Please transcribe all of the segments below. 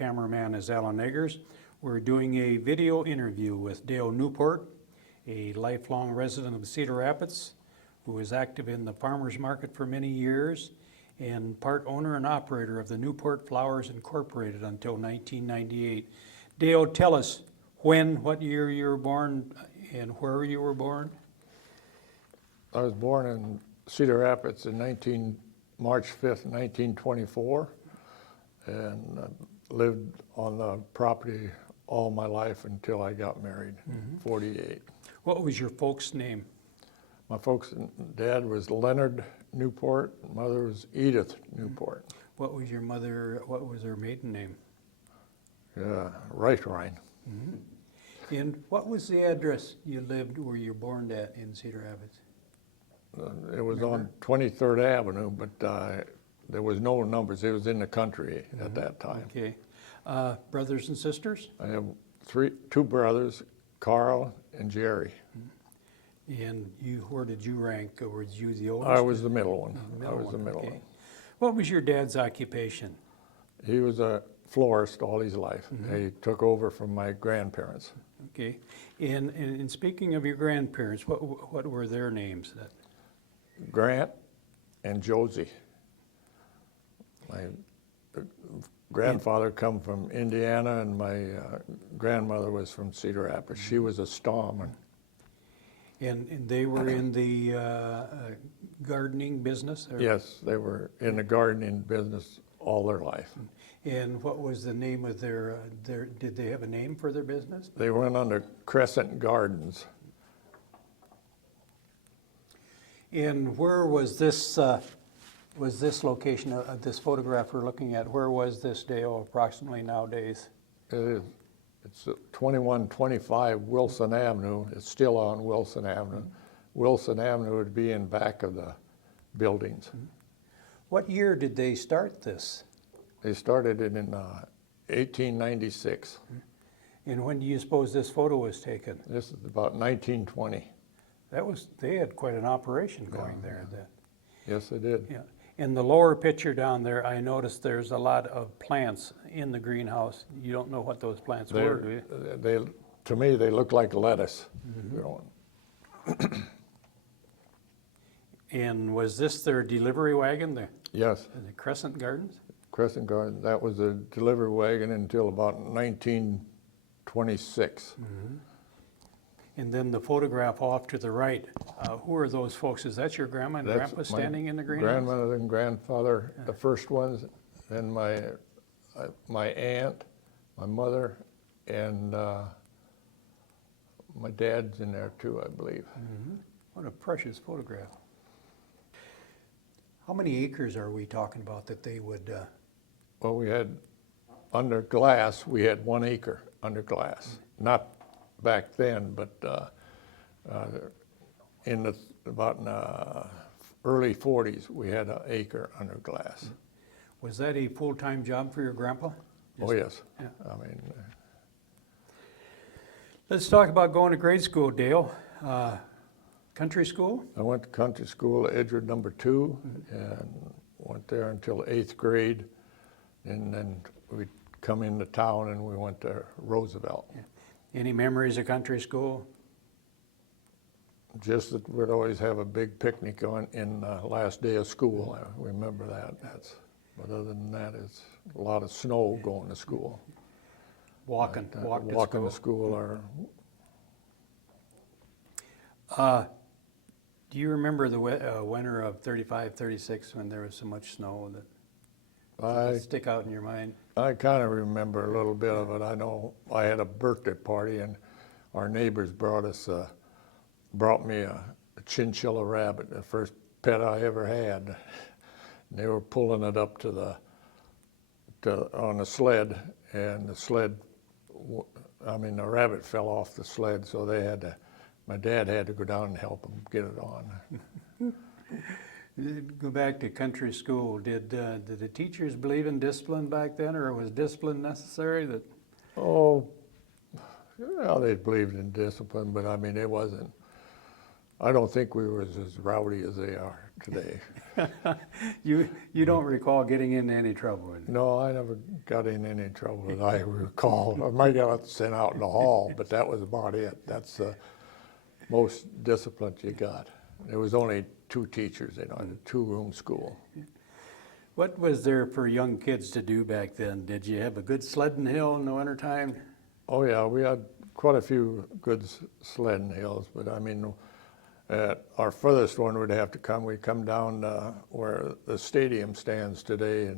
Cameraman is Alan Eggers. We're doing a video interview with Dale Newport, a lifelong resident of Cedar Rapids who was active in the farmers market for many years and part owner and operator of the Newport Flowers Incorporated until 1998. Dale, tell us what year you were born and where you were born. I was born in Cedar Rapids in March 5th, 1924, and lived on the property all my life until I got married, 48. What was your folks' name? My folks' dad was Leonard Newport, mother was Edith Newport. What was her maiden name? Reichrein. And what was the address you lived where you were born at in Cedar Rapids? It was on 23rd Avenue, but there was no numbers. It was in the country at that time. Okay. Brothers and sisters? I have two brothers, Carl and Jerry. And where did you rank? Or was you the oldest? I was the middle one. The I was the middle okay. one. What was your dad's occupation? He was a florist all his life. He took over from my grandparents. Okay. And speaking of your grandparents, what were their names? Grant and Josie. My grandfather come from Indiana, and my grandmother was from Cedar Rapids. She was a stoneman. And they were in the gardening business? Or? Yes, they were in the gardening business all their life. And what was the name of did they have a name for their business? They went under Crescent Gardens. And where was this location, this photograph we're looking at, where was this, Dale, approximately nowadays? It's 2125 Wilson Avenue. It's still on Wilson Avenue. Wilson Avenue would be in back of the buildings. What year did they start this? They started it in 1896. And when do you suppose this photo was taken? This is about 1920. They had quite an operation going there then. Yes, they did. Yeah. In the lower picture down there, I noticed there's a lot of plants in the greenhouse. You don't know what those plants were, do you? To me, they look like lettuce. And was this their delivery wagon, Yes. the Crescent Gardens? Crescent Garden. That was a delivery wagon until about 1926. And then the photograph off to the right, who are those folks? Is that your grandma and grandpa standing in the greenhouse? Grandmother and grandfather, the first ones, then my aunt, my mother, and my dad's in there too, I believe. What a precious photograph. How many acres are we talking about that they would? Well, we had, under glass, we had 1 acre under glass. Not back then, but in the early 40s, we had an acre under glass. Was that a full-time job for your grandpa? Oh, yes. Yeah. I mean, Let's talk about going to grade school, Dale. Country school? I went to country school, Edgewood No. 2, and went there until 8th grade, and then we'd come into town and we went to Roosevelt. Yeah. Any memories of country school? Just that we'd always have a big picnic in the last day of school. I remember that. But other than that, it's a lot of snow going to school. Walking to school. Do you remember the winter of 35, 36 when there was so much snow that stick out in your mind? I kind of remember a little bit of it. I know I had a birthday party and our neighbors brought me a chinchilla rabbit, the first pet I ever had. And they were pulling it up on a sled, and the rabbit fell off the sled, so my dad had to go down and help him get it on. Go back to country school. Did the teachers believe in discipline back then, or was discipline necessary? Oh, they believed in discipline, but I mean, it wasn't I don't think we were as rowdy as they are today. You don't recall getting into any trouble? No, I never got in any trouble that I recall. I might have got sent out in the hall, but that was about it. That's the most discipline you got. There was only 2 teachers, you know, in a 2-room school. What was there for young kids to do back then? Did you have a good sledding hill in the wintertime? Oh yeah, we had quite a few good sledding hills, but I mean, our furthest one would have to come. We'd come down where the stadium stands today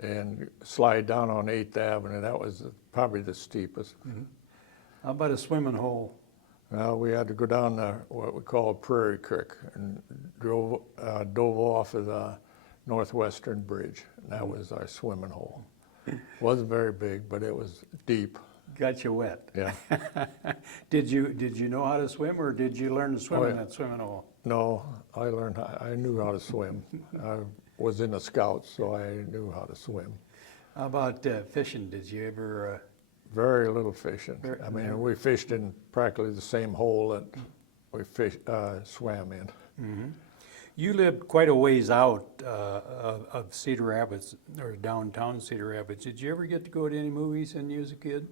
and slide down on 8th Avenue. That was probably the steepest. How about a swimming hole? We had to go down what we call Prairie Creek and dove off of the Northwestern Bridge. And that was our swimming hole. Wasn't very big, but it was deep. Got you wet. Yeah. Did you know how to swim, or did you learn to swim in that swimming hole? No, I knew how to swim. I was in the Scouts, so I knew how to swim. How about fishing? Did you ever? Very little fishing. I mean, we fished in practically the same hole that we swam in. You lived quite a ways out of Cedar Rapids, or downtown Cedar Rapids. Did you ever get to go to any movies when you was a kid?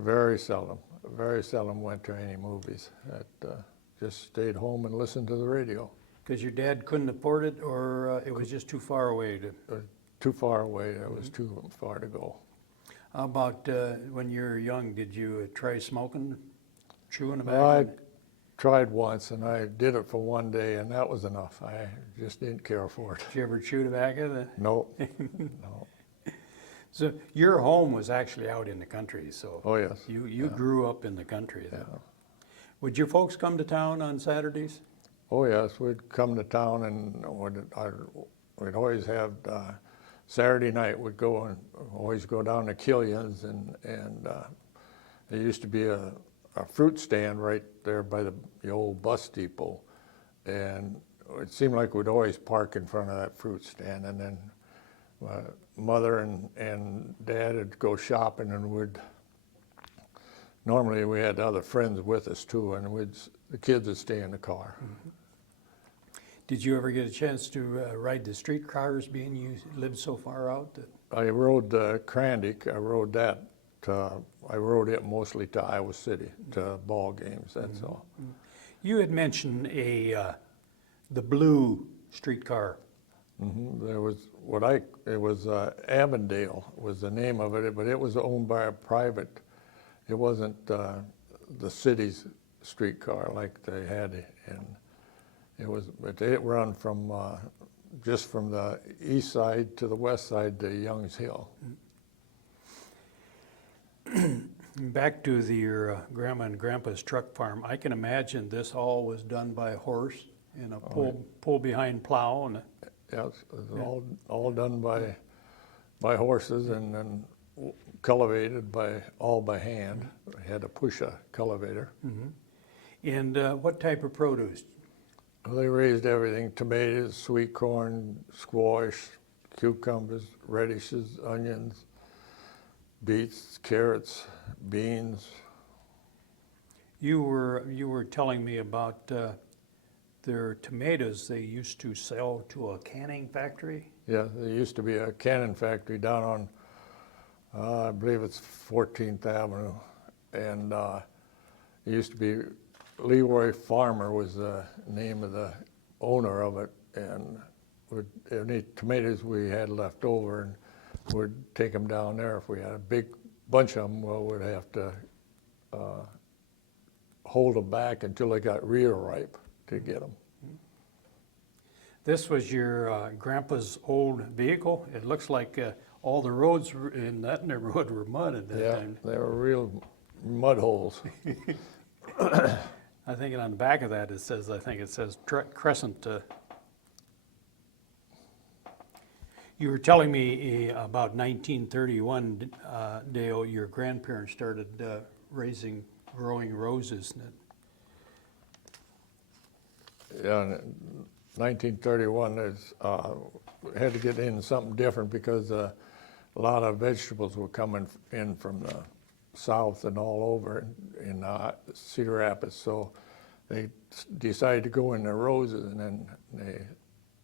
Very seldom. Very seldom went to any movies. Just stayed home and listened to the radio. Because your dad couldn't afford it, or it was just too far away to? Too far away. It was too far to go. How about when you were young? Did you try smoking, chewing tobacco? Well, I tried once, and I did it for one day, and that was enough. I just didn't care for it. Did you ever chew tobacco? No, no. So your home was actually out in the country, so Oh, yes. you grew up in the country. Then. Yeah. Would your folks come to town on Saturdays? Oh, yes. We'd come to town, and we'd always have Saturday night. We'd go and always go down to Killian's, and there used to be a fruit stand right there by the old bus depot, and it seemed like we'd always park in front of that fruit stand, and then my mother and dad would go shopping, and normally we had other friends with us too, and the kids would stay in the car. Did you ever get a chance to ride the streetcars, being you lived so far out? I rode Crandic. I rode that. I rode it mostly to Iowa City, to ball games, that's all. You had mentioned the blue streetcar. There was Avondale was the name of it, but it was owned by a private. It wasn't the city's streetcar like they had but it run from just from the east side to the west side to Young's Hill. Back to your grandma and grandpa's truck farm, I can imagine this all was done by horse in a pull behind plow. And Yeah, it was all done by horses and then cultivated all by hand. We had to push a cultivator. And what type of produce? Well, they raised everything: tomatoes, sweet corn, squash, cucumbers, radishes, onions, beets, carrots, beans. You were telling me about their tomatoes they used to sell to a canning factory. Yeah, there used to be a canning factory down on, I believe it's 14th Avenue, and it used to be Leroy Farmer was the name of the owner of it, and any tomatoes we had left over, and we'd take them down there. If we had a big bunch of them, well, we'd have to hold them back until they got real ripe to get them. This was your grandpa's old vehicle. It looks like all the roads in that neighborhood were mud at that time. They were real mud holes. I think on the back of that it says, Crescent. You were telling me about 1931, Dale, your grandparents started growing roses. Yeah, in 1931, had to get in something different because a lot of vegetables were coming in from the south and all over in Cedar Rapids. So they decided to go in the roses, and then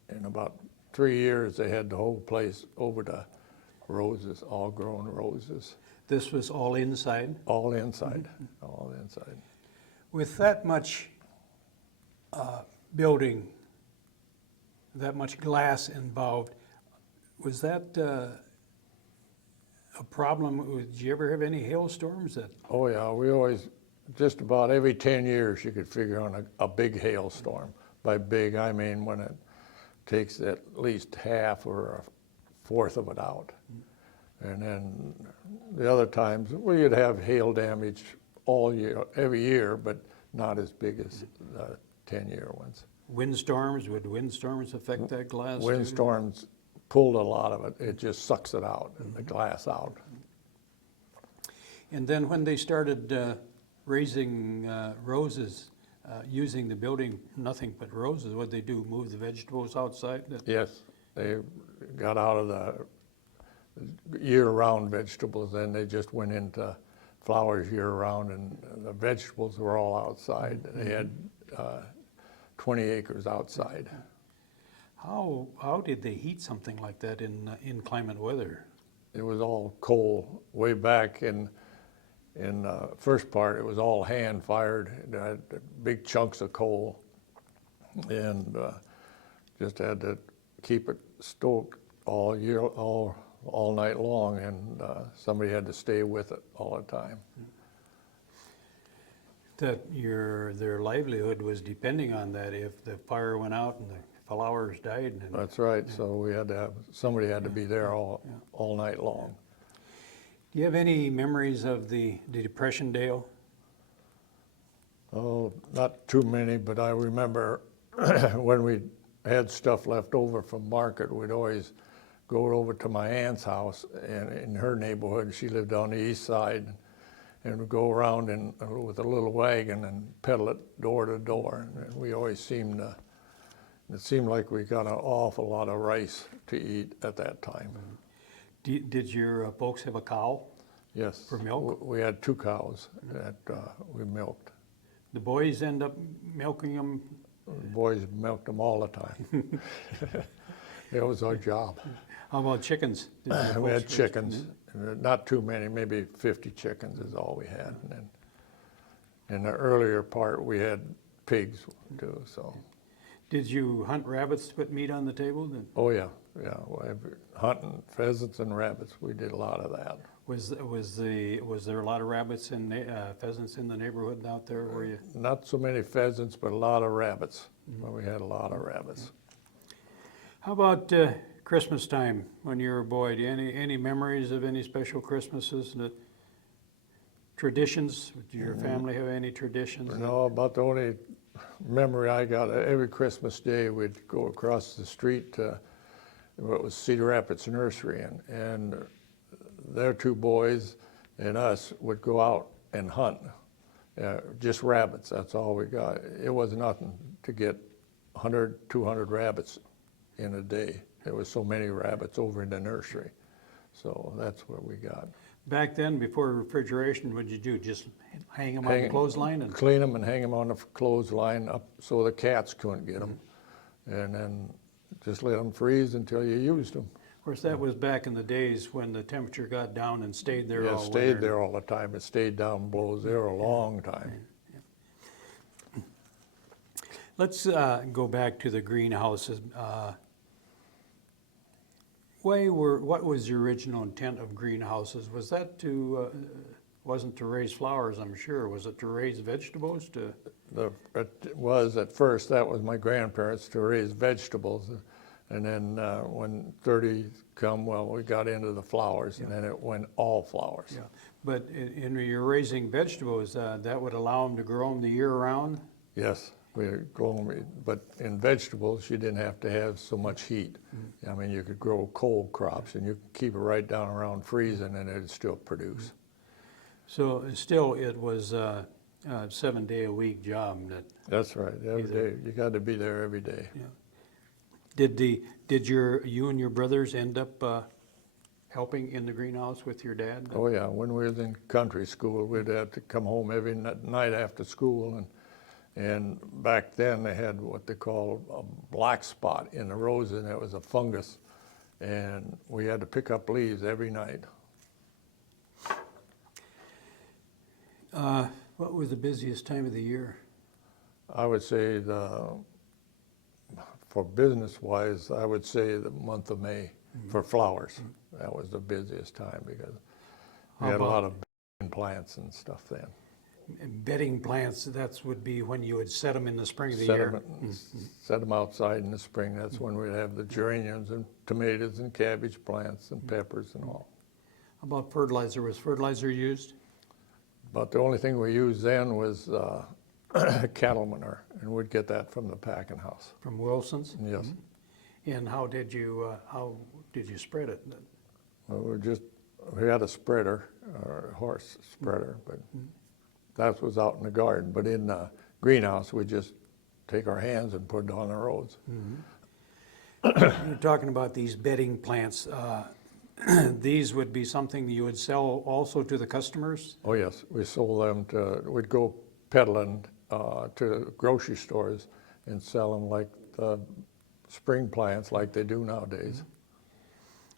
in about 3 years, they had the whole place over to roses, all grown roses, This was all inside? all inside, all inside. With that much building, that much glass involved, was that a problem? Did you ever have any hailstorms that? Oh yeah, we always, just about every 10 years, you could figure on a big hailstorm. By big, I mean when it takes at least half or a fourth of it out. And then the other times, well, you'd have hail damage all year, every year, but not as big as the 10-year ones. Windstorms, would windstorms affect that glass too? Windstorms pulled a lot of it. It just sucks it out, the glass out. And then when they started raising roses, using the building, nothing but roses, what'd they do, move the vegetables outside? Yes, they got out of the year-round vegetables, then they just went into flowers year-round, and the vegetables were all outside. They had 20 acres outside. How did they heat something like that in inclement weather? It was all coal. Way back in the first part, it was all hand-fired. It had big chunks of coal, and just had to keep it stoked all year, all night long, and somebody had to stay with it all the time. That their livelihood was depending on that. If the fire went out and the flowers died. And, That's right. So we had to have, somebody had to be there all night long. do you have any memories of the Depression, Dale? Oh, not too many, but I remember when we had stuff left over from market, we'd always go over to my aunt's house in her neighborhood. She lived on the east side, and we'd go around with a little wagon and peddle it door to door. And we always it seemed like we got an awful lot of rice to eat at that time. Did your folks have a cow? Yes. For milk? We had 2 cows that we milked. The boys end up milking them? The boys milked them all the time. It was our job. How about chickens? Did your We folks had raise- chickens, not too many, maybe 50 chickens is all we had. And then in the earlier part, we had pigs too, so. Did you hunt rabbits to put meat on the table? Oh yeah, hunting pheasants and rabbits, we did a lot of that. Was there a lot of rabbits and pheasants in the neighborhood out there where you? Not so many pheasants, but a lot of rabbits. Well, we had a lot of rabbits. How about Christmas time when you were a boy? Do you any memories of any special Christmases? Traditions? Did your family have any traditions? No, about the only memory I got, every Christmas Day, we'd go across the street to what was Cedar Rapids Nursery, and their 2 boys and us would go out and hunt, just rabbits, that's all we got. It was nothing to get 100, 200 rabbits in a day. There was so many rabbits over in the nursery, so that's what we got. Back then, before refrigeration, what'd you do? Just hang them on the clothesline? And Clean them and hang them on the clothesline up so the cats couldn't get them, and then just let them freeze until you used them. of course, that was back in the days when the temperature got down and stayed there all Yeah, winter. stayed there all the time. It stayed down below 0 a long time. Let's go back to the greenhouses. What was the original intent of greenhouses? Was that wasn't to raise flowers, I'm sure. Was it to raise vegetables? It was at first, that was my grandparents, to raise vegetables. And then when 30 come, well, we got into the flowers, and then it went all flowers. Yeah. But in you're raising vegetables, that would allow them to grow them the year round? Yes, we grow them, but in vegetables, you didn't have to have so much heat. I mean, you could grow cold crops, and you could keep it right down around freezing, and it'd still produce. So still, it was a 7-day-a-week job. That's right, every day. You got to be there every day. Yeah. Did you and your brothers end up helping in the greenhouse with your dad? Oh yeah, when we was in country school, we'd have to come home every night after school And back then they had what they call a black spot in the rows, and it was a fungus. And we had to pick up leaves every night. What was the busiest time of the year? I would say for business-wise, I would say the month of May for flowers. That was the busiest time because we How had a about- lot of plants and stuff then. Bedding plants, that would be when you would set them in the spring of the Set year. them outside in the spring. That's when we'd have the geraniums and tomatoes and cabbage plants and peppers and all. How about fertilizer? Was fertilizer used? But the only thing we used then was cattle manure, and we'd get that from the packing house. From Wilson's? Yes. And how did you spread it? Well, we had a spreader, or a horse spreader, but that was out in the garden. But in the greenhouse, we just take our hands and put it on the rows. You're talking about these bedding plants. These would be something you would sell also to the customers? Oh yes, we sold them we'd go peddling to grocery stores and sell them like the spring plants like they do nowadays.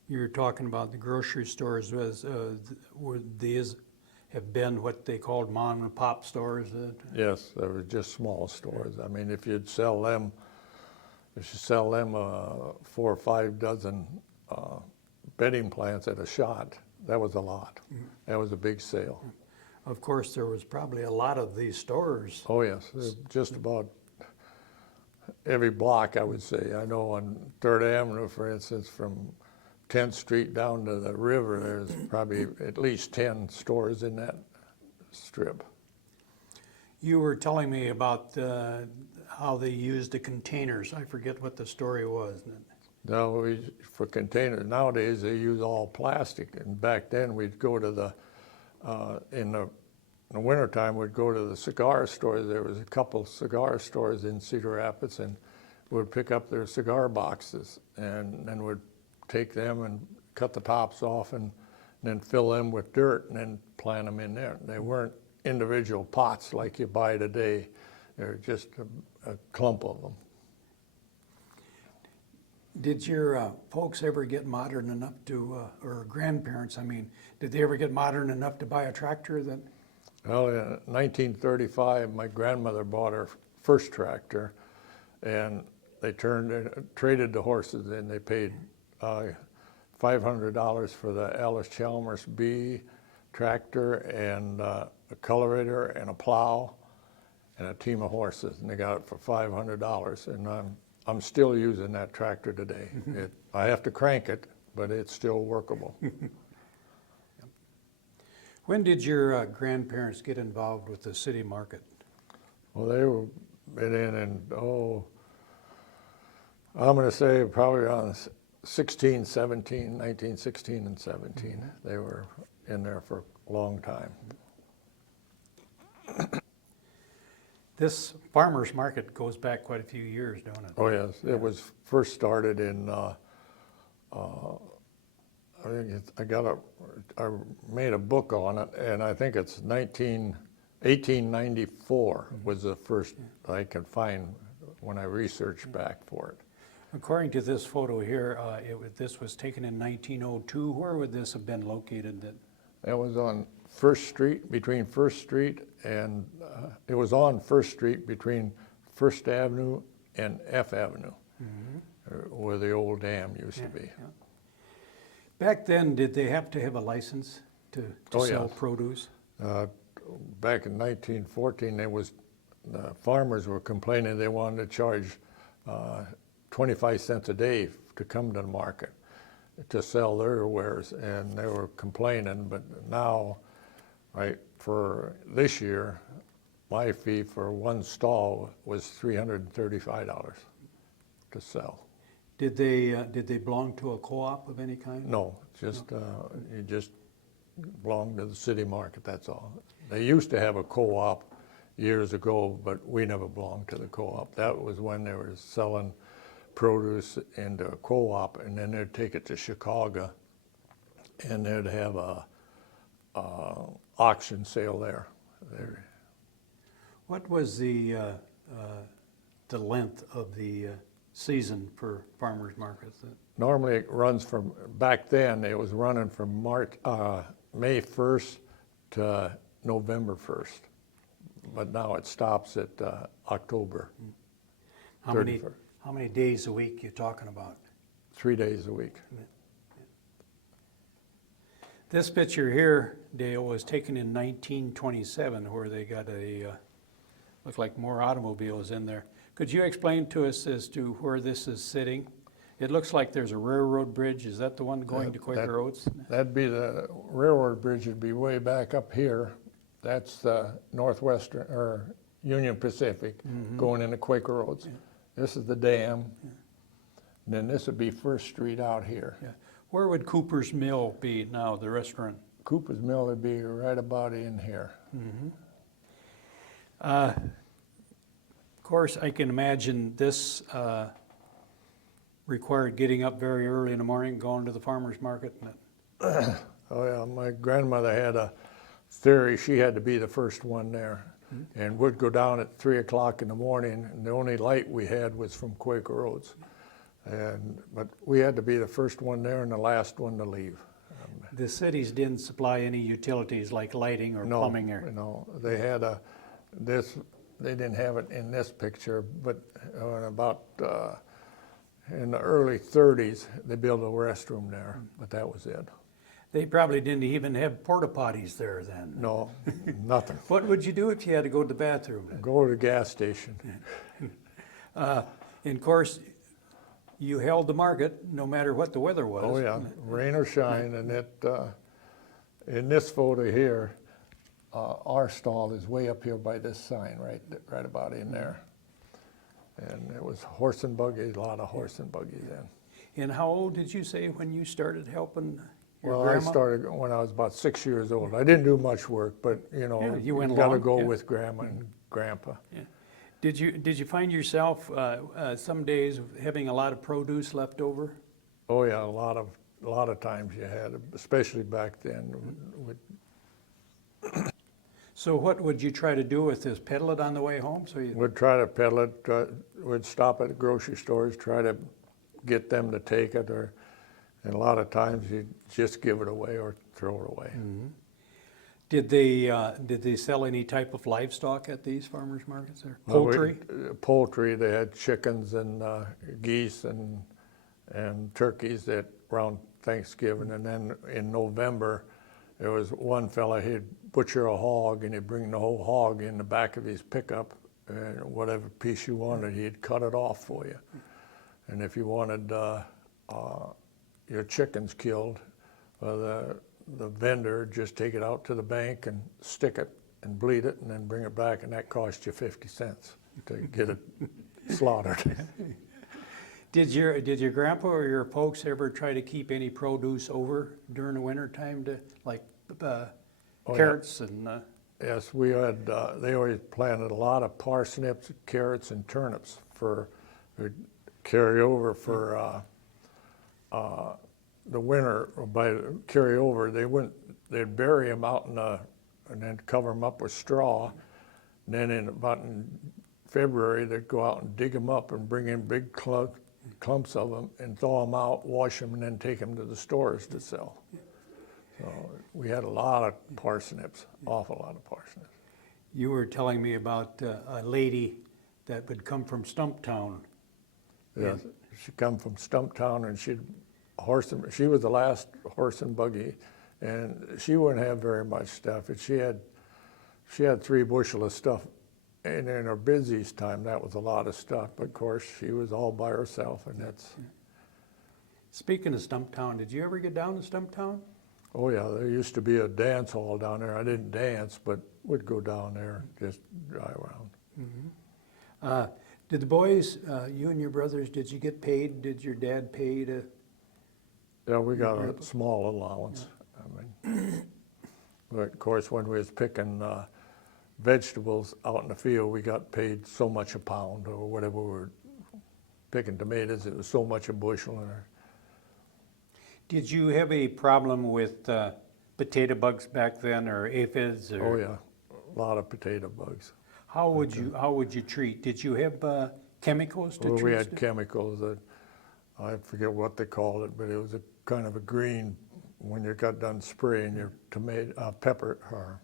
You're talking about the grocery stores. Would these have been what they called mom and pop stores? Yes, they were just small stores. I mean, if you sell them 4 or 5 dozen bedding plants at a shot, that was a lot. That was a big sale. Of course, there was probably a lot of these stores. Oh yes, just about every block, I would say. I know on 3rd Avenue, for instance, from 10th Street down to the river, there's probably at least 10 stores in that strip. You were telling me about how they used the containers. I forget what the story was. Now, for containers, nowadays they use all plastic, and back then we'd go to in the wintertime, we'd go to the cigar stores. There was a couple cigar stores in Cedar Rapids, and we'd pick up their cigar boxes, and then we'd take them and cut the tops off and then fill them with dirt and then plant them in there. They weren't individual pots like you buy today. They're just a clump of them. Did your folks ever get modern enough to, or grandparents, I mean, did they ever get modern enough to buy a tractor that? Well, in 1935, my grandmother bought her first tractor, and they traded the horses in. They paid $500 for the Alice Chalmers B tractor and a cultivator and a plow and a team of horses, and they got it for $500. And I'm still using that tractor today. I have to crank it, but it's still workable. When did your grandparents get involved with the city market? Well, they were been in, I'm going to say probably around 1916 and 17. They were in there for a long time. This farmer's market goes back quite a few years, don't it? Oh yes, it was first started in, I think I made a book on it, and I think it's 1894 was the first I can find when I researched back for it. According to this photo here, this was taken in 1902. Where would this have been located? It was on First Street, between First Street and, it was on First Street between First Avenue and F Avenue, where the old dam used to be. Yeah. Back then, did they have to have a license to sell yes. produce? Back in 1914, the farmers were complaining they wanted to charge 25 cents a day to come to the market to sell their wares, and they were complaining. But now, right, for this year, my fee for one stall was $335 to sell. Did they belong to a co-op of any kind? No, it just belonged to the city market, that's all. They used to have a co-op years ago, but we never belonged to the co-op. That was when they were selling produce into a co-op, and then they'd take it to Chicago, and they'd have a auction sale there. What was the length of the season for farmers markets? Normally it runs from, back then, it was running from May 1st to November 1st. But now it stops at October How 31st. many days a week you talking about? 3 days a week. This picture here, Dale, was taken in 1927, where they got looked like more automobiles in there. Could you explain to us as to where this is sitting? It looks like there's a railroad bridge. Is that the one going to Quaker Oats? That'd be the railroad bridge would be way back up here. That's the Northwestern, or Union Pacific, going into Quaker Oats. This is the dam. And then this would be First Street out here. Yeah. Where would Cooper's Mill be now, the restaurant? Cooper's Mill would be right about in here. Of course, I can imagine this required getting up very early in the morning, going to the farmer's market. Oh yeah, my grandmother had a theory she had to be the first one there. And would go down at 3 o'clock in the morning, and the only light we had was from Quaker Oats. But we had to be the first one there and the last one to leave. The cities didn't supply any utilities like lighting or plumbing or... No, they had they didn't have it in this picture, but in the early 30s, they built a restroom there, but that was it. They probably didn't even have porta potties there then. No, nothing. What would you do if you had to go to the bathroom? Go to the gas station. And of course, you held the market no matter what the weather was. Oh yeah, rain or shine, and in this photo here, our stall is way up here by this sign, right about in there. And it was horse and buggy, a lot of horse and buggy then. And how old did you say when you started helping your Well, grandma? I started when I was about 6 years old. I didn't do much work, but you know, Yeah, you went got to along, go yeah. with grandma and grandpa. Yeah. Did you find yourself some days having a lot of produce left over? Oh yeah, a lot of times you had, especially back then. So what would you try to do with this? Peddle it on the way home? So you... We'd try to peddle it. We'd stop at the grocery stores, try to get them to take it, and a lot of times you'd just give it away or throw it away. Did they sell any type of livestock at these farmers markets or Well, poultry? Poultry. They had chickens and geese and turkeys that around Thanksgiving, and then in November, there was one fella, he'd butcher a hog and he'd bring the whole hog in the back of his pickup, and whatever piece you wanted, he'd cut it off for you. And if you wanted your chickens killed, the vendor just take it out to the bank and stick it and bleed it and then bring it back, and that cost you 50 cents to get it slaughtered. Did your grandpa or your folks ever try to keep any produce over during the winter time to like carrots and? Yes, we had. They always planted a lot of parsnips, carrots, and turnips for carry over for the winter. By carry over, they'd bury them out and then cover them up with straw. And then in February, they'd go out and dig them up and bring in big clumps of them and thaw them out, wash them, and then take them to the stores to sell. So we had a lot of parsnips, awful lot of parsnips. You were telling me about a lady that would come from Stumptown. Yes, she come from Stumptown, and she was the last horse and buggy, and she wouldn't have very much stuff. And she had 3 bushel of stuff, and in her busiest time, that was a lot of stuff. But of course, she was all by herself, and that's. Speaking of Stumptown, did you ever get down to Stumptown? Oh yeah, there used to be a dance hall down there. I didn't dance, but would go down there, just drive around. Did the boys, you and your brothers, did you get paid? Did your dad pay to? Yeah, we got a small allowance. I mean, but of course, when we was picking vegetables out in the field, we got paid so much a pound, or whatever we were picking tomatoes, it was so much a bushel. Did you have a problem with potato bugs back then, or aphids? Or... Oh yeah, a lot of potato bugs. How would you treat? Did you have chemicals to Well, treat? we had chemicals that, I forget what they called it, but it was a kind of a green, when you got done spraying your pepper or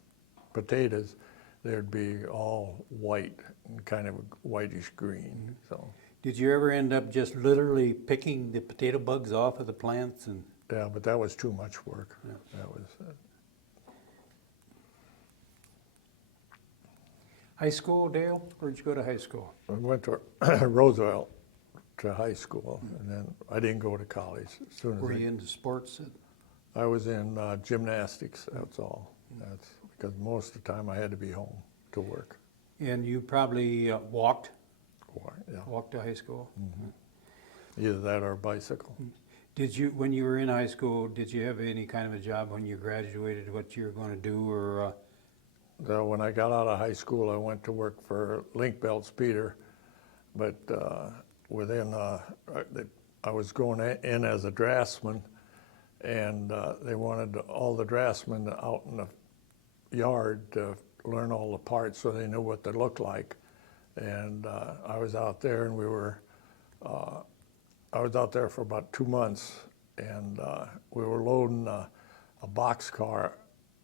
potatoes, they'd be all white and kind of whitish green, so. Did you ever end up just literally picking the potato bugs off of the plants? And Yeah, but that was too much work. That was, high school, Dale? Where'd you go to high school? I went to Roosevelt to high school, and then I didn't go to college. As soon as Were you into sports? I was in gymnastics, that's all. That's because most of the time I had to be home to work. And you probably walked Yeah. to high school? Either that or a bicycle. Did you, when you were in high school, did you have any kind of a job when you graduated, what you were going to do, or? So when I got out of high school, I went to work for Link Belt Speeder, but within, I was going in as a draftsman, and they wanted all the draftsmen out in the yard to learn all the parts so they knew what they looked like. And I was out there, and I was out there for about 2 months, and we were loading a box car,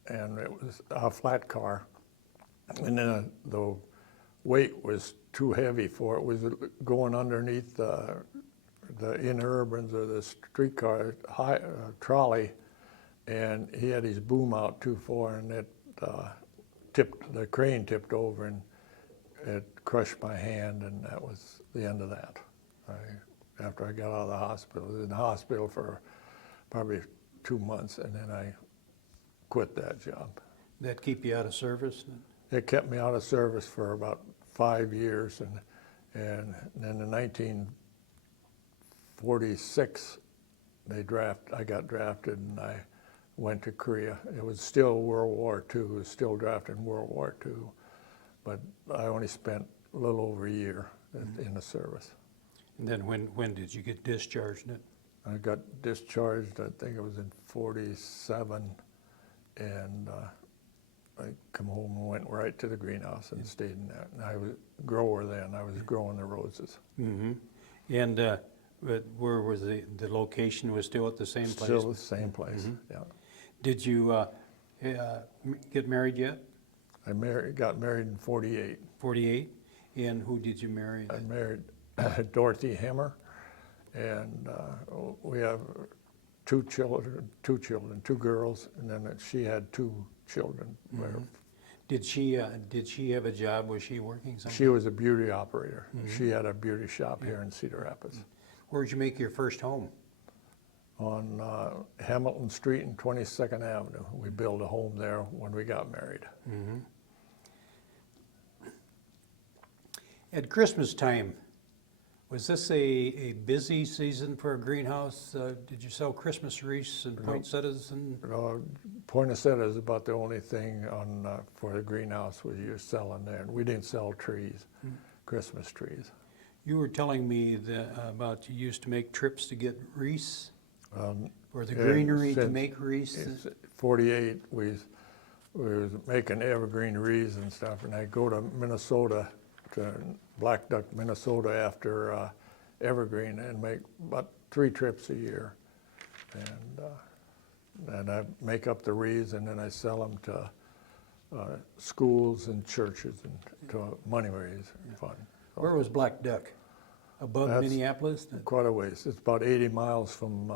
and it was a flat car, and then the weight was too heavy for it. It was going underneath the interurbans or the streetcar trolley, and he had his boom out too far, and it the crane tipped over, and it crushed my hand, and that was the end of that. After I got out of the hospital, I was in the hospital for probably 2 months, and then I quit that job. That keep you out of service? It kept me out of service for about 5 years, and then in 1946, I got drafted, and I went to Korea. It was still World War II. It was still drafted in World War II, but I only spent a little over a year in the service. And then when did you get discharged? I got discharged, I think it was in 47, and I come home and went right to the greenhouse and stayed in that. And I was a grower then. I was growing the roses. Mm-hmm. And but where was the location was still at the same place? Still the same place, yeah. Did you get married yet? I got married in 48. 48? And who did you marry? I married Dorothy Hemmer, and we have two children, two girls, and then she had 2 children. Did she have a job? Was she working somewhere? She was a beauty operator. She had a beauty shop here in Cedar Rapids. Where'd you make your first home? On Hamilton Street and 22nd Avenue. We built a home there when we got married. At Christmas time, was this a busy season for a greenhouse? Did you sell Christmas wreaths and poinsettias? And Poinsettia is about the only thing for the greenhouse was you're selling there. And we didn't sell trees, Christmas trees. You were telling me about you used to make trips to get wreaths, or the greenery to make wreaths. 48, we was making evergreen wreaths and stuff, and I go to Minnesota, to Black Duck, Minnesota after evergreen, and make about 3 trips a year, and I make up the wreaths, and then I sell them to schools and churches and to money raise fund. Where was Black Duck? Above That's Minneapolis? Quite a ways. It's about 80 miles from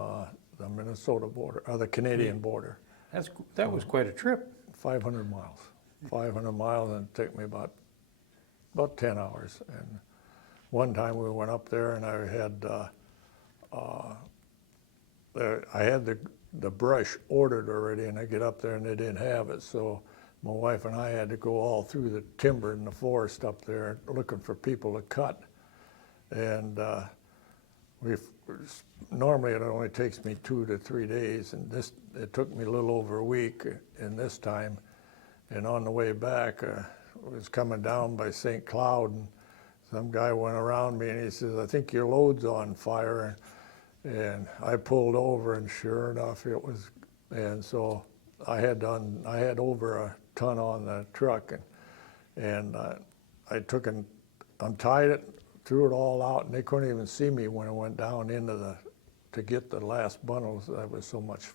the Minnesota border, or the Canadian border. That was quite a trip. 500 miles. 500 miles, and it took me about 10 hours. And one time we went up there, and I had the brush ordered already, and I get up there and they didn't have it. So my wife and I had to go all through the timber in the forest up there looking for people to cut. And normally it only takes me 2 to 3 days, and it took me a little over a week in this time. And on the way back, I was coming down by St. Cloud, and some guy went around me and he says, "I think your load's on fire." And I pulled over, and sure enough it was. And so I had over a ton on the truck, and I took and untied it, threw it all out, and they couldn't even see me when I went down into to get the last bundles. There was so much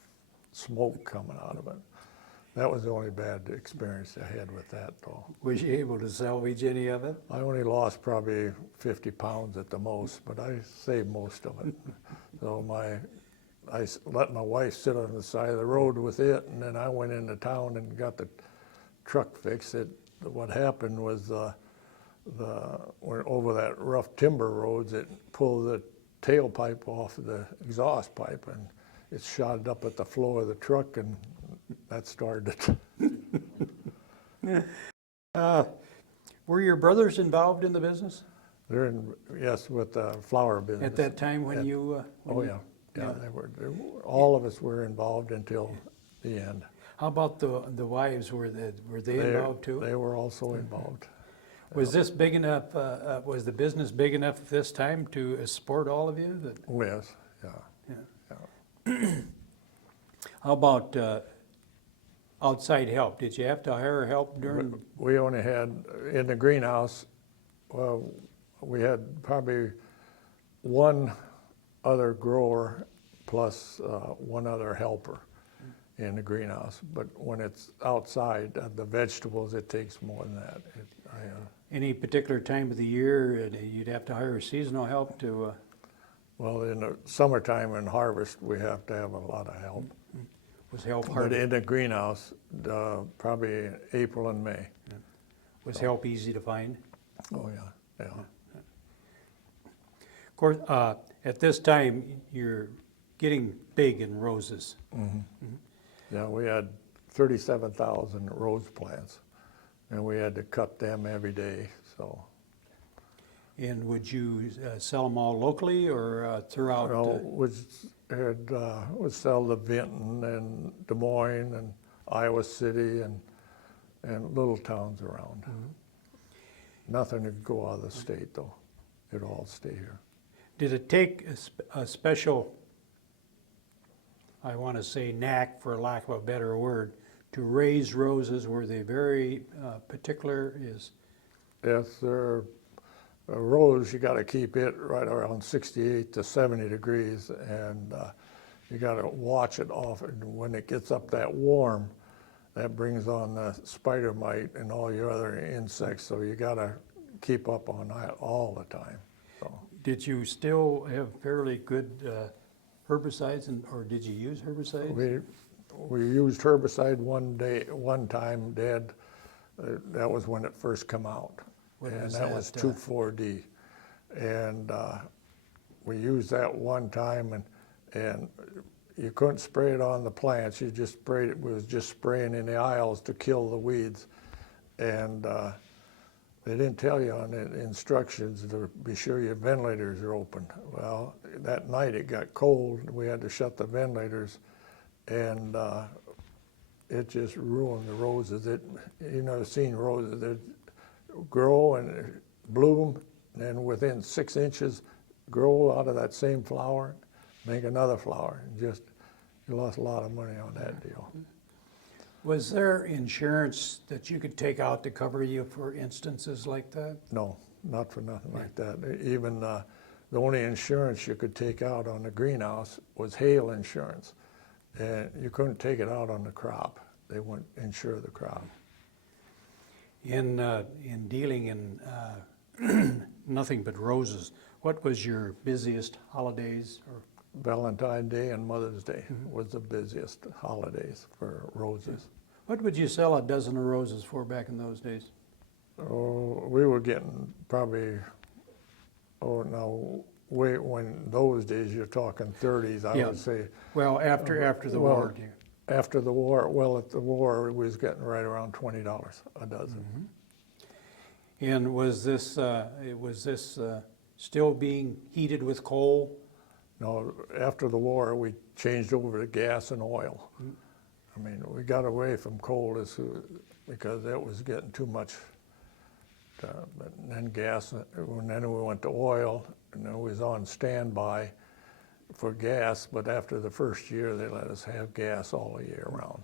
smoke coming out of it. That was the only bad experience I had with that, though. Was you able to salvage any of it? I only lost probably 50 pounds at the most, but I saved most of it. So let my wife sit on the side of the road with it, and then I went into town and got the truck fixed. What happened was over that rough timber roads, it pulled the tailpipe off the exhaust pipe, and it shot up at the floor of the truck, and that started it. Were your brothers involved in the business Yes, with the flower business. at that time when you? Oh, yeah. Yeah, all of us were involved until the end. How about the wives? Were they involved too? They were also involved. Was this big enough? Was the business big enough at this time to support all of you? Yes, yeah. How about outside help? Did you have to hire help during? We only had, in the greenhouse, well, we had probably one other grower plus one other helper in the greenhouse. But when it's outside, the vegetables, it takes more than that. Any particular time of the year, you'd have to hire seasonal help to? Well, in the summertime and harvest, we have to have a lot of help. Was help But hard? in the greenhouse, probably April and May. Was help easy to find? Oh, yeah, yeah. Of course, at this time, you're getting big in roses. Yeah, we had 37,000 rose plants, and we had to cut them every day, so. And would you sell them all locally or throughout? Would sell to Vinton and Des Moines and Iowa City and little towns around. Nothing to go out of the state, though. It'd all stay here. Did it take a special, I want to say knack for lack of a better word, to raise roses? Were they very particular? Yes, they're a rose, you got to keep it right around 68 to 70 degrees, and you got to watch it often. When it gets up that warm, that brings on the spider mite and all your other insects, so you got to keep up on that all the time. So. Did you still have fairly good herbicides, or did you use herbicides? We used herbicide one time, Dad. That was when it first come out. That was 2,4-D. And we used that one time, and you couldn't spray it on the plants. You just sprayed it. We was just spraying in the aisles to kill the weeds. And they didn't tell you on the instructions to be sure your ventilators are open. Well, that night it got cold. We had to shut the ventilators, and it just ruined the roses. You know, seen roses that grow and bloom, and within 6 inches grow out of that same flower, make another flower. And just, you lost a lot of money on that deal. Was there insurance that you could take out to cover you for instances like that? No, not for nothing like that. Even the only insurance you could take out on the greenhouse was hail insurance, and you couldn't take it out on the crop. They wouldn't insure the crop. In dealing in nothing but roses, what was your busiest holidays? Or Valentine's Day and Mother's Day was the busiest holidays for roses. what would you sell a dozen of roses for back in those days? Oh, we were getting probably, when those days you're talking 30s, I would say. Well, after the war. After the war, at the war, we was getting right around $20 a dozen. And was this still being heated with coal? No, after the war, we changed over to gas and oil. I mean, we got away from coal because that was getting too much. But then gas, and then we went to oil, and then we was on standby for gas, but after the first year, they let us have gas all year round.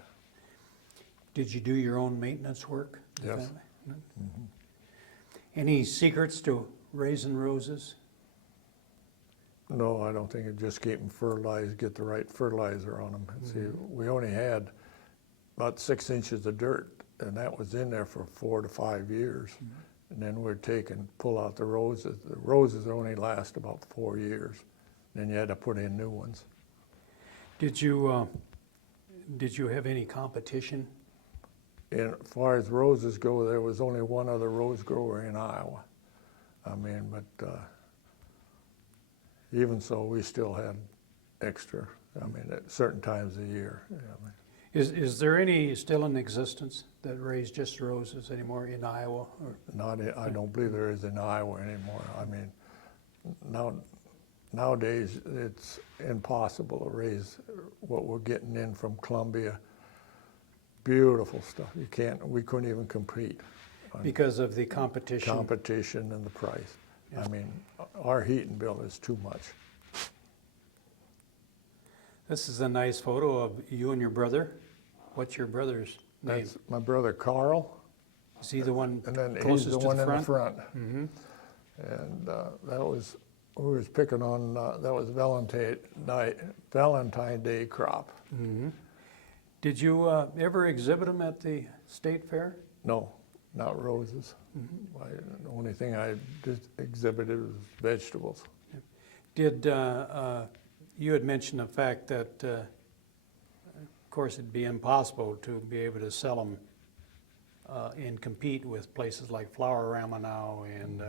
Did you do your own maintenance work? Yes. Any secrets to raising roses? No, I don't think it, just keep them fertilized, get the right fertilizer on them. See, we only had about 6 inches of dirt, and that was in there for 4 to 5 years. And then we're pull out the roses. The roses only last about 4 years. Then you had to put in new ones. Did you have any competition? And as far as roses go, there was only one other rose grower in Iowa. I mean, but even so, we still had extra. I mean, at certain times of the year. Yeah, I mean, Is there any still in existence that raise just roses anymore in Iowa? Or? I don't believe there is in Iowa anymore. I mean, nowadays it's impossible to raise what we're getting in from Columbia. Beautiful stuff. We couldn't even compete. Because of the competition? Competition and the price. Yeah. I mean, our heating bill is too much. This is a nice photo of you and your brother. What's your brother's name? That's my brother Carl. Is he the one And then he's closest the to one the in the front? front. And we was picking on, that was Valentine Day crop. Did you ever exhibit them at the state fair? No, not roses. The only thing I exhibited was vegetables. Did you had mentioned the fact that, of course, it'd be impossible to be able to sell them and compete with places like Flower-Rama now, and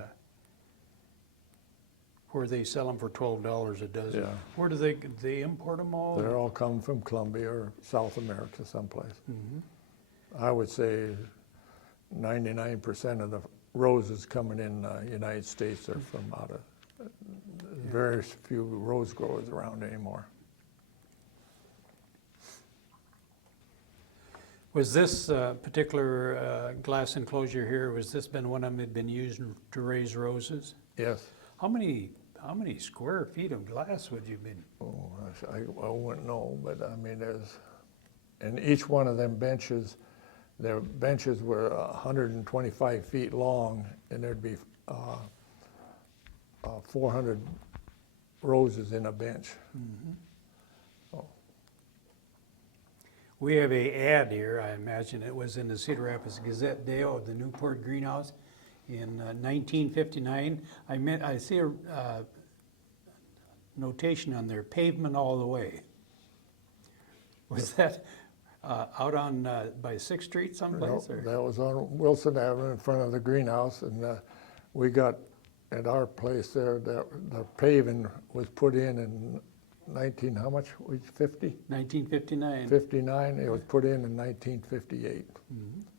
where they sell them for $12 a dozen. Yeah. Where do they import them all? They're all come from Colombia or South America someplace. I would say 99% of the roses coming in the United States are from out of, very few rose growers around anymore. Was this particular glass enclosure here, was this been one of them that had been used to raise roses? Yes. How many square feet of glass would you been? Oh, I wouldn't know, but I mean, and each one of them benches, their benches were 125 feet long, and there'd be 400 roses in a bench. So, We have a ad here, I imagine it was in the Cedar Rapids Gazette-Dale of the Newport Greenhouse in 1959. I see a notation on there, pavement all the way. Was that out on by 6th Street someplace? no, Or? that was on Wilson Avenue in front of the greenhouse, and we got, at our place there, the paving was put in 19, how much, 50? 1959. 59, it was put in 1958,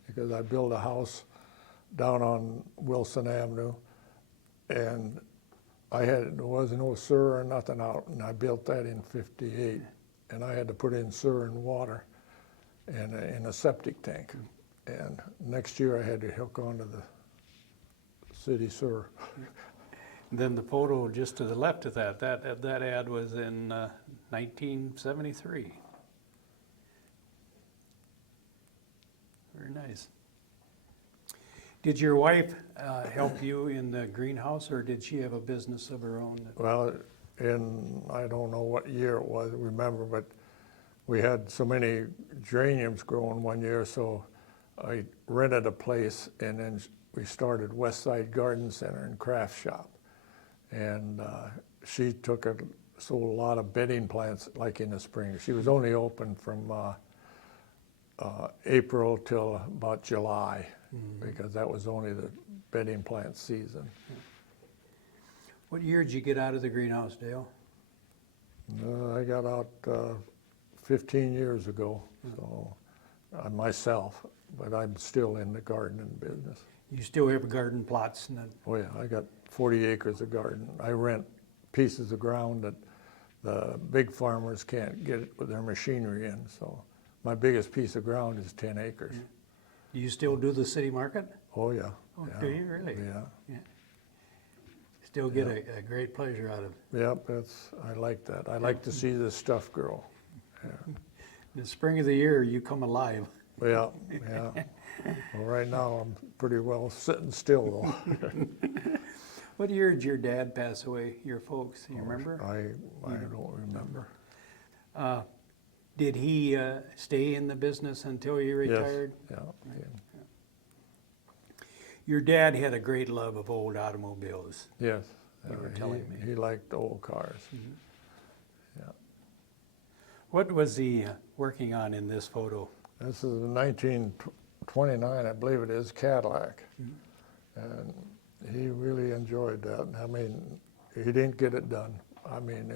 because I built a house down on Wilson Avenue, and there was no sewer or nothing out, and I built that in 58, and I had to put in sewer and water and in a septic tank, and next year I had to hook onto the city sewer. Then the photo just to the left of that ad was in 1973. Very nice. Did your wife help you in the greenhouse, or did she have a business of her own? Well, I don't know what year it was, remember, but we had so many geraniums growing one year, so I rented a place, and then we started West Side Garden Center and Craft Shop. And she sold a lot of bedding plants like in the spring. She was only open from April till about July, because that was only the bedding plant season. What year did you get out of the greenhouse, Dale? I got out 15 years ago, so myself, but I'm still in the gardening business. You still have garden plots? And Oh yeah, I got 40 acres of garden. I rent pieces of ground that the big farmers can't get it with their machinery in, so my biggest piece of ground is 10 acres. do you still do the city market? Oh yeah. Oh, Yeah. do you really? Yeah. Still get a great pleasure out of it. Yep, I like that. I like to see this stuff grow. Yeah. In the spring of the year, you come alive. Yeah, yeah. Well, right now, I'm pretty well sitting still, though. What year did your dad pass away, your folks, you remember? I don't remember. Did he stay in the business until you retired? Yes, yeah. Your dad had a great love of old automobiles. Yes. You were telling me. He liked old cars. Yeah. What was he working on in this photo? This is a 1929, I believe it is, Cadillac. And he really enjoyed that. I mean, he didn't get it done. I mean,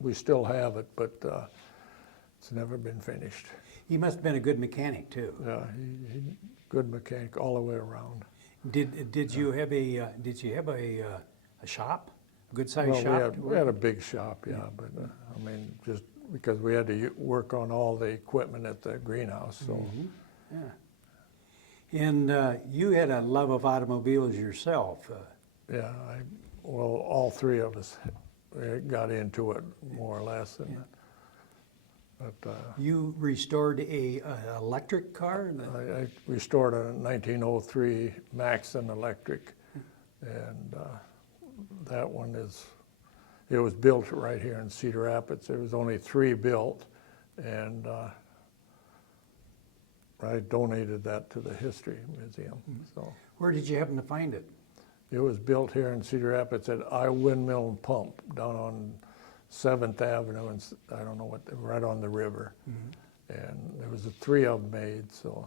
we still have it, but it's never been finished. He must have been a good mechanic too. Yeah, he good mechanic all the way around. Did you have a shop, a good sized Well, shop? we had a big shop, yeah, but I mean, just because we had to work on all the equipment at the greenhouse, so. Yeah. And you had a love of automobiles yourself. Yeah, well, all three of us got into it more or less. But You restored a electric car? I restored a 1903 Maxon electric, and that one it was built right here in Cedar Rapids. There was only 3 built, and I donated that to the History Museum. So Where did you happen to find it? it was built here in Cedar Rapids at I Windmill and Pump down on 7th Avenue, and I don't know right on the river. And there was 3 of them made, so.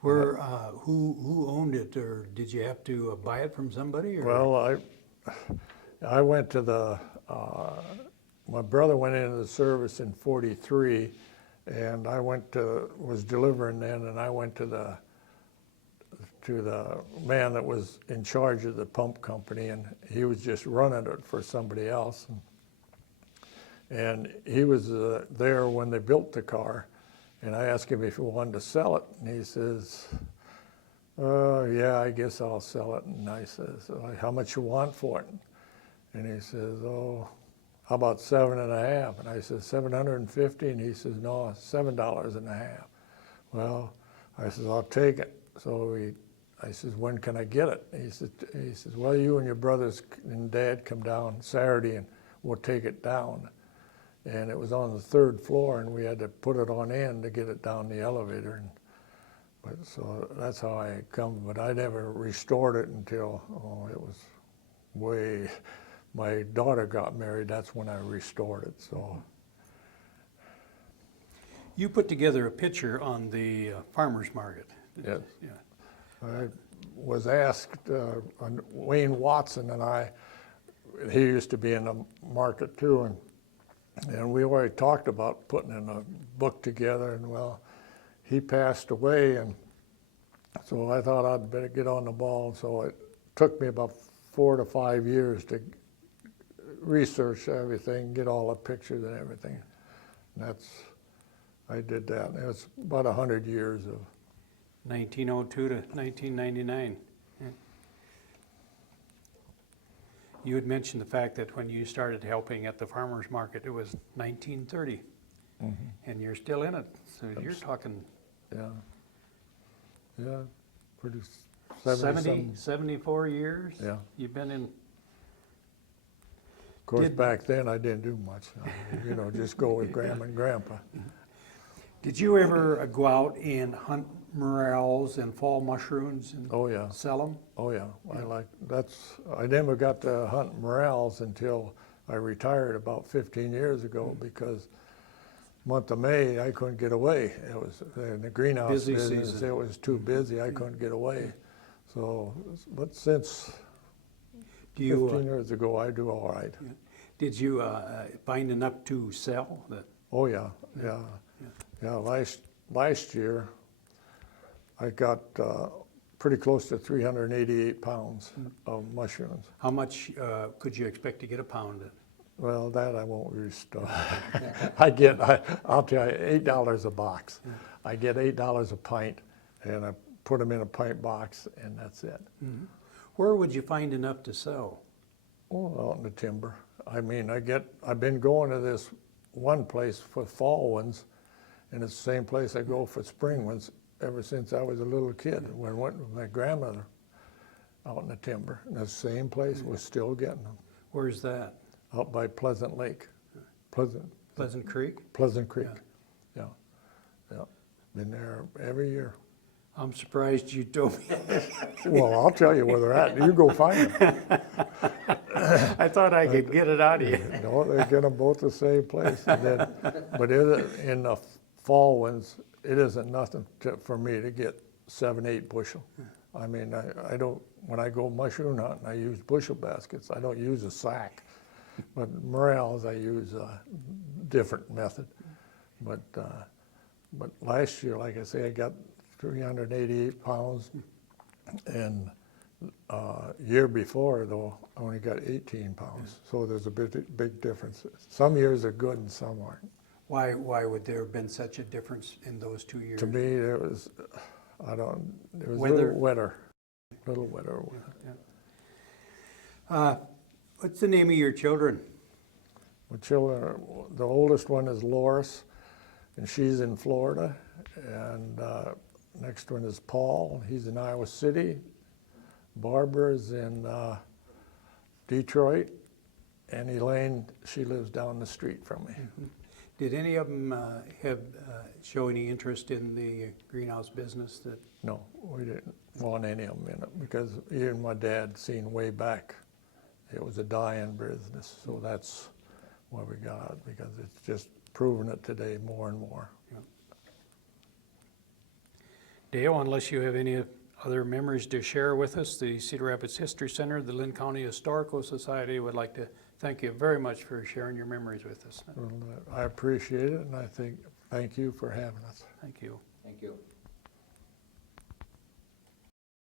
Who owned it, or did you have to buy it from somebody? Or? Well, I went to my brother went into the service in '43, and I was delivering then, and I went to the man that was in charge of the pump company, and he was just running it for somebody else. And he was there when they built the car, and I asked him if he wanted to sell it, and he says, yeah, I guess I'll sell it. And I says, how much you want for it? And he says, oh, how about 7.5? And I said, 750? And he says, no, $7.50. Well, I says, I'll take it. So I says, when can I get it? He says, well, you and your brothers and dad come down Saturday and we'll take it down. And it was on the 3rd floor, and we had to put it on end to get it down the elevator. So that's how I come, but I never restored it until, it was my daughter got married, that's when I restored it, so. You put together a picture on the farmer's market. Yes. Yeah. I was asked, Wayne Watson and I, he used to be in the market too, and we already talked about putting in a book together, and well, he passed away, and so I thought I'd better get on the ball. So it took me about 4 to 5 years to research everything, get all the pictures and everything. And I did that. And it was about 100 years of 1902 to 1999. Yeah. You had mentioned the fact that when you started helping at the farmer's market, it was 1930, and you're still in it. So you're talking pretty 74 years. Yeah. You've been in. Of course, back then I didn't do much. Just go with Grandma and Grandpa. Did you ever go out and hunt morels and fall mushrooms and Oh yeah. sell them? Oh yeah, I never got to hunt morels until I retired about 15 years ago because month of May I couldn't get away. It was in the greenhouse Busy business. season. It was too busy. I couldn't get away. So, but since 15 years ago, I do all right. Did you find enough to sell? Oh yeah. Last year I got pretty close to 388 pounds of mushrooms. How much could you expect to get a pound? Well, that I won't restore. I'll tell you, $8 a box. I get $8 a pint, and I put them in a pint box, and that's it. Where would you find enough to sell? Oh, out in the timber. I mean, I've been going to this one place for fall ones, and it's the same place I go for spring ones. ever since I was a little kid. When I went with my grandmother out in the timber, and the same place was still getting them, Where's that? out by Pleasant Lake, Pleasant Creek? Pleasant Creek. Yeah, yeah. Been there every year. I'm surprised you told me. Well, I'll tell you where they're at. You go find them. I thought I could get it out of you. No, they get them both the same place. And then, but in the fall ones, it isn't nothing for me to get 7, 8 bushel. I mean, I don't, when I go mushroom hunting, I use bushel baskets. I don't use a sack. But morels, I use a different method. But last year, like I say, I got 388 pounds. And year before, though, I only got 18 pounds. So there's a big difference. Some years are good and some aren't. Why would there have been such a difference in those 2 years? To me, it was, it was Weather? a little wetter. Yeah. What's the name of your children? My children, the oldest one is Loris, and she's in Florida. And next one is Paul, he's in Iowa City. Barbara's in Detroit, and Elaine, she lives down the street from me. Mm-hmm. Did any of them show any interest in the greenhouse business? No, we didn't want any of them in it, because even my dad seen way back, it was a dying business. So that's why we got it, because it's just proving it today more and more. Yeah. Dale, unless you have any other memories to share with us, the Cedar Rapids History Center, the Linn County Historical Society would like to thank you very much for sharing your memories with us. Well, I appreciate it, and thank you for having us. Thank you.